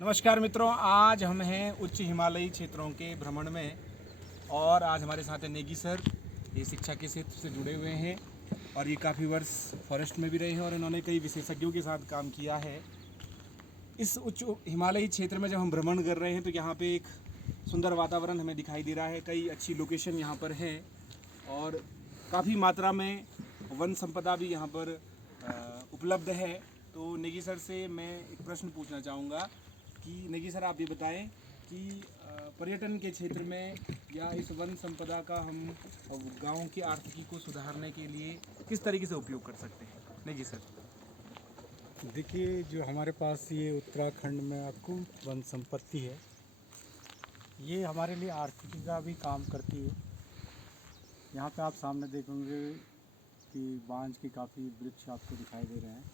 नमस्कार मित्रों, आज हम हैं उच्च हिमालयी क्षेत्रों के भ्रमण में और आज हमारे साथ है नेगी सर। ये शिक्षा के क्षेत्र से जुड़े हुए हैं और ये काफ़ी वर्ष फॉरेस्ट में भी रहे हैं और इन्होंने कई विशेषज्ञों के साथ काम किया है। इस उच्च हिमालयी क्षेत्र में जब हम भ्रमण कर रहे हैं तो यहाँ पे एक सुंदर वातावरण हमें दिखाई दे रहा है। कई अच्छी लोकेशन यहाँ पर है और काफ़ी मात्रा में वन संपदा भी यहाँ पर उपलब्ध है। तो नेगी सर से मैं एक प्रश्न पूछना चाहूँगा कि नेगी सर, आप ये बताएं कि पर्यटन के क्षेत्र में या इस वन संपदा का हम गाँव की आर्थिकी को सुधारने के लिए किस तरीके से उपयोग कर सकते हैं। नेगी सर, देखिए, जो हमारे पास ये उत्तराखंड में अकूत वन संपत्ति है, ये हमारे लिए आर्थिकी का भी काम करती है। यहाँ पे आप सामने देखोगे कि बांज के काफ़ी वृक्ष आपको दिखाई दे रहे हैं।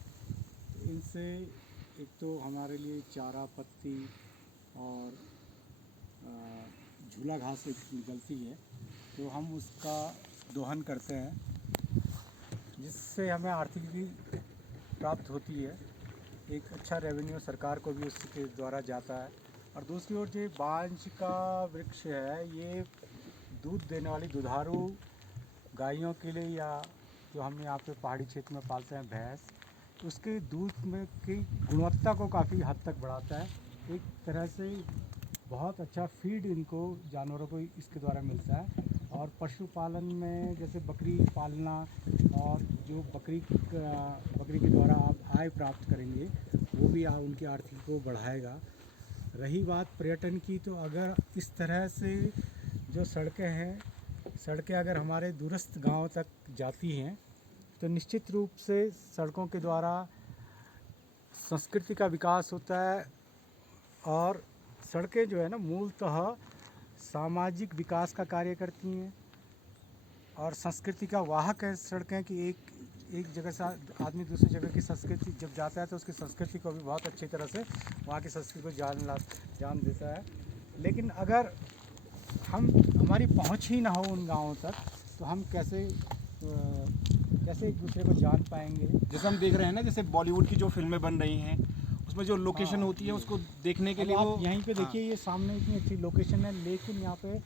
इनसे एक तो हमारे लिए चारा पत्ती और झूला घास एक निकलती है, तो हम उसका दोहन करते हैं, जिससे हमें आर्थिकी प्राप्त होती है। एक अच्छा रेवेन्यू सरकार को भी उसके द्वारा जाता है। और दूसरी ओर जो बांज का वृक्ष है, ये दूध देने वाली दुधारू गायों के लिए, या जो हम यहाँ पे पहाड़ी क्षेत्र में पालते हैं भैंस, उसके दूध में की गुणवत्ता को काफ़ी हद तक बढ़ाता है। एक तरह से बहुत अच्छा फीड इनको जानवरों को इसके द्वारा मिलता है। और पशुपालन में जैसे बकरी पालना, और जो बकरी के द्वारा आप आय प्राप्त करेंगे, वो भी उनकी आर्थिक को बढ़ाएगा। रही बात पर्यटन की, तो अगर इस तरह से जो सड़कें अगर हमारे दूरस्थ गांव तक जाती हैं, तो निश्चित रूप से सड़कों के द्वारा संस्कृति का विकास होता है। और सड़कें जो है ना, मूलतः सामाजिक विकास का कार्य करती हैं और संस्कृति का वाहक है सड़कें। कि एक जगह से आदमी दूसरी जगह की संस्कृति जब जाता है तो उसकी संस्कृति को भी बहुत अच्छी तरह से वहाँ की संस्कृति को जान देता है। लेकिन अगर हमारी पहुँच ही ना हो उन गाँवों तक, तो हम कैसे एक दूसरे को जान पाएंगे। जैसे हम देख रहे हैं ना, जैसे बॉलीवुड की जो फिल्में बन रही हैं, उसमें जो लोकेशन होती है उसको देखने के लिए आप यहीं पे देखिए, ये सामने इतनी अच्छी लोकेशन है, लेकिन यहाँ पे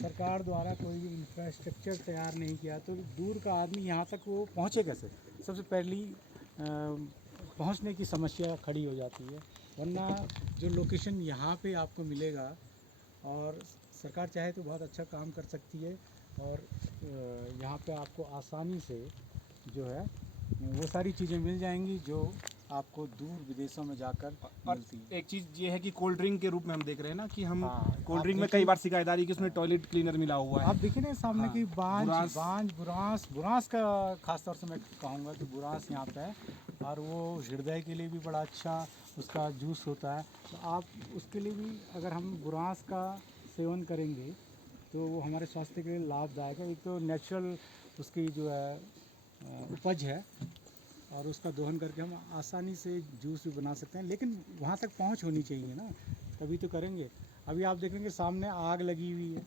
सरकार द्वारा कोई भी इंफ्रास्ट्रक्चर तैयार नहीं किया, तो दूर का आदमी यहाँ तक वो पहुँचे कैसे। सबसे पहली पहुँचने की समस्या खड़ी हो जाती है। वरना जो लोकेशन यहाँ पे आपको मिलेगा, और सरकार चाहे तो बहुत अच्छा काम कर सकती है, और यहाँ पे आपको आसानी से जो है वो सारी चीज़ें मिल जाएंगी जो आपको दूर विदेशों में जाकर मिलती है। एक चीज़ ये है कि कोल्ड ड्रिंक के रूप में हम देख रहे हैं ना कि हम कोल्ड आप ड्रिंक में कई बार शिकायत आ रही है कि उसमें टॉयलेट क्लीनर मिला हुआ है। आप देखिए ना सामने की बुरांस का खास तौर से मैं कहूँगा कि बुरांस यहाँ पे है, और वो हृदय के लिए भी बड़ा अच्छा उसका जूस होता है। तो आप उसके लिए भी अगर हम बुरांस का सेवन करेंगे तो वो हमारे स्वास्थ्य के लिए लाभदायक है। एक तो नेचुरल उसकी जो है उपज है, और उसका दोहन करके हम आसानी से जूस भी बना सकते हैं। लेकिन वहाँ तक पहुँच होनी चाहिए ना, तभी तो करेंगे। अभी आप देखेंगे सामने आग लगी हुई है,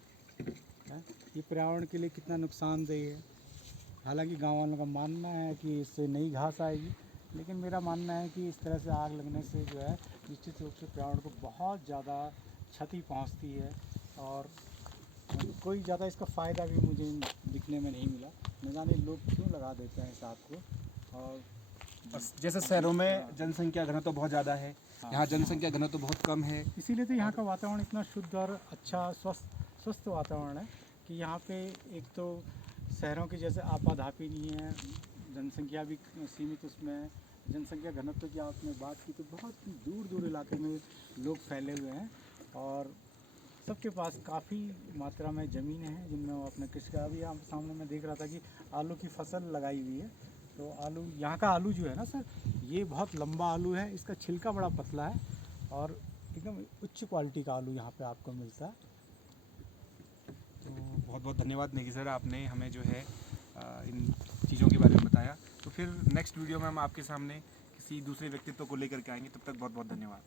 ये पर्यावरण के लिए कितना नुकसानदेह है। हालांकि गांव वालों का मानना है कि इससे नई घास आएगी, लेकिन मेरा मानना है कि इस तरह से आग लगने से जो है निश्चित रूप से पर्यावरण को बहुत ज़्यादा क्षति पहुँचती है। और कोई ज़्यादा इसका फ़ायदा भी मुझे दिखने में नहीं मिला। न जाने लोग क्यों लगा देते हैं इस आग को। और बस जैसे शहरों में जनसंख्या घनत्व तो बहुत ज़्यादा है, यहाँ जनसंख्या घनत्व तो बहुत कम है, इसीलिए तो यहाँ का वातावरण इतना शुद्ध और अच्छा स्वस्थ वातावरण है कि यहाँ पे एक तो शहरों की जैसे आपाधापी नहीं है, जनसंख्या भी सीमित उसमें है। जनसंख्या घनत्व की आपने बात की तो बहुत दूर दूर इलाके में लोग फैले हुए हैं, और सबके पास काफ़ी मात्रा में ज़मीनें हैं जिनमें वो अपने कृषि का भी। यहाँ सामने मैं देख रहा था कि आलू की फसल लगाई हुई है। तो आलू, यहाँ का आलू जो है ना सर, ये बहुत लंबा आलू है, इसका छिलका बड़ा पतला है, और एकदम उच्च क्वालिटी का आलू यहाँ पे आपको मिलता है। तो बहुत बहुत धन्यवाद नेगी सर, आपने हमें जो है इन चीज़ों के बारे में बताया। तो फिर नेक्स्ट वीडियो में हम आपके सामने किसी दूसरे व्यक्तित्व को लेकर के आएंगे। तब तक बहुत बहुत धन्यवाद।